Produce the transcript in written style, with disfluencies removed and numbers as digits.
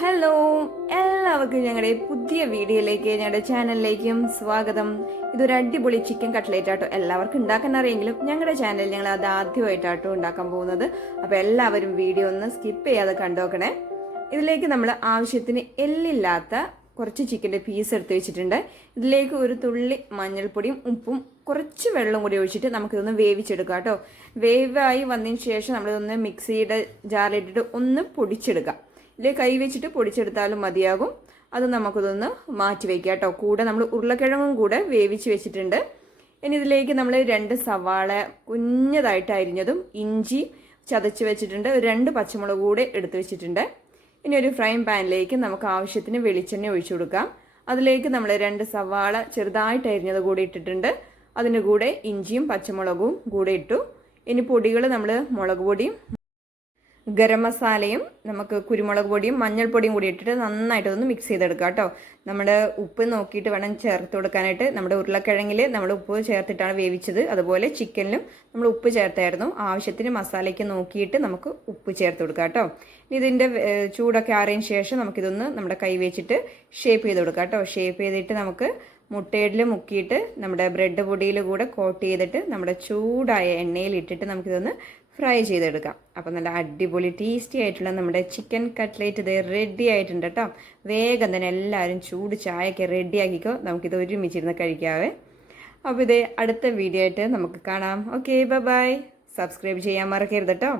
Hello, എല്ലാവർക്കും ഞങ്ങളുടെ പുതിയ വീഡിയോയിലേക്ക് ഞങ്ങളുടെ ചാനലിലേക്കും സ്വാഗതം. ഇതൊരു അടിപൊളി ചിക്കൻ കട്ട്ലേറ്റ് ആട്ടോ. എല്ലാവർക്കും ഉണ്ടാക്കാൻ അറിയെങ്കിലും ഞങ്ങളുടെ ചാനലിൽ ഞങ്ങൾ അത് ആദ്യമായിട്ടാട്ടോ ഉണ്ടാക്കാൻ പോകുന്നത്. അപ്പോൾ എല്ലാവരും വീഡിയോ ഒന്ന് സ്കിപ്പ് ചെയ്യാതെ കണ്ടുനോക്കണേ. ഇതിലേക്ക് നമ്മൾ ആവശ്യത്തിന് എല്ലില്ലാത്ത കുറച്ച് ചിക്കൻ്റെ പീസ് എടുത്ത് വെച്ചിട്ടുണ്ട്. ഇതിലേക്ക് ഒരു തുള്ളി മഞ്ഞൾപ്പൊടിയും ഉപ്പും കുറച്ച് വെള്ളം കൂടി ഒഴിച്ചിട്ട് നമുക്കിതൊന്ന് വേവിച്ചെടുക്കാം കേട്ടോ. വേവായി വന്നതിന് ശേഷം നമ്മളിതൊന്ന് മിക്സിയുടെ ജാറിലിട്ടിട്ട് ഒന്ന് പൊടിച്ചെടുക്കാം. ഇതിലേക്ക് കൈ വെച്ചിട്ട് പൊടിച്ചെടുത്താലും മതിയാകും. അത് നമുക്കിതൊന്ന് മാറ്റി വയ്ക്കാം കേട്ടോ. കൂടെ നമ്മൾ ഉരുളക്കിഴങ്ങും കൂടെ വേവിച്ച് വെച്ചിട്ടുണ്ട്. ഇനി ഇതിലേക്ക് നമ്മൾ 2 സവാള കുഞ്ഞതായിട്ട് അരിഞ്ഞതും ഇഞ്ചി ചതച്ച് വെച്ചിട്ടുണ്ട്. 2 പച്ചമുളക് കൂടെ എടുത്ത് വെച്ചിട്ടുണ്ട്. ഇനി ഒരു ഫ്രൈ പാനിലേക്ക് നമുക്ക് ആവശ്യത്തിന് വെളിച്ചെണ്ണ ഒഴിച്ചു കൊടുക്കാം. അതിലേക്ക് നമ്മൾ 2 സവാള ചെറുതായിട്ട് അരിഞ്ഞത് കൂടി ഇട്ടിട്ടുണ്ട്. അതിന് കൂടെ ഇഞ്ചിയും പച്ചമുളകും കൂടെ ഇട്ടു. ഇനി പൊടികൾ നമ്മൾ മുളക് പൊടിയും ഗരം മസാലയും നമുക്ക് കുരുമുളക് പൊടിയും മഞ്ഞൾപ്പൊടിയും കൂടി ഇട്ടിട്ട് നന്നായിട്ട് ഒന്ന് മിക്സ് ചെയ്തെടുക്കാം കേട്ടോ. നമ്മുടെ ഉപ്പ് നോക്കിയിട്ട് വേണം ചേർത്ത് കൊടുക്കാനായിട്ട്. നമ്മുടെ ഉരുളക്കിഴങ്ങിൽ നമ്മൾ ഉപ്പ് ചേർത്തിട്ടാണ് വേവിച്ചത്. അതുപോലെ ചിക്കനിലും നമ്മൾ ഉപ്പ് ചേർത്തായിരുന്നു. ആവശ്യത്തിന് മസാലയ്ക്ക് നോക്കിയിട്ട് നമുക്ക് ഉപ്പ് ചേർത്ത് കൊടുക്കാം കേട്ടോ. ഇതിൻ്റെ ചൂടൊക്കെ ആറിയതിന് ശേഷം നമുക്കിതൊന്ന് നമ്മുടെ കൈ വെച്ചിട്ട് ഷേപ്പ് ചെയ്ത് കൊടുക്കാം കേട്ടോ. ഷേപ്പ് ചെയ്തിട്ട് നമുക്ക് മുട്ടയിൽ മുക്കിയിട്ട് നമ്മുടെ ബ്രെഡ് പൊടിയിൽ കൂടെ കോട്ട് ചെയ്തിട്ട് നമ്മുടെ ചൂടായ എണ്ണയിൽ ഇട്ടിട്ട് നമുക്കിതൊന്ന് ഫ്രൈ ചെയ്തെടുക്കാം. അപ്പോൾ നല്ല അടിപൊളി ടേസ്റ്റി ആയിട്ടുള്ള നമ്മുടെ ചിക്കൻ കട്ട്ലേറ്റ് ഇത് റെഡി ആയിട്ടുണ്ട് കേട്ടോ. വേഗം തന്നെ എല്ലാവരും ചൂട് ചായയൊക്കെ റെഡി ആക്കിക്കോ. നമുക്കിത് ഒരുമിച്ചിരുന്ന് കഴിക്കാവേ. അപ്പോൾ ഇതേ അടുത്ത വീഡിയോ ആയിട്ട് നമുക്ക് കാണാം. Okay, by. സബ്സ്ക്രൈബ് ചെയ്യാൻ മറക്കരുത് കേട്ടോ.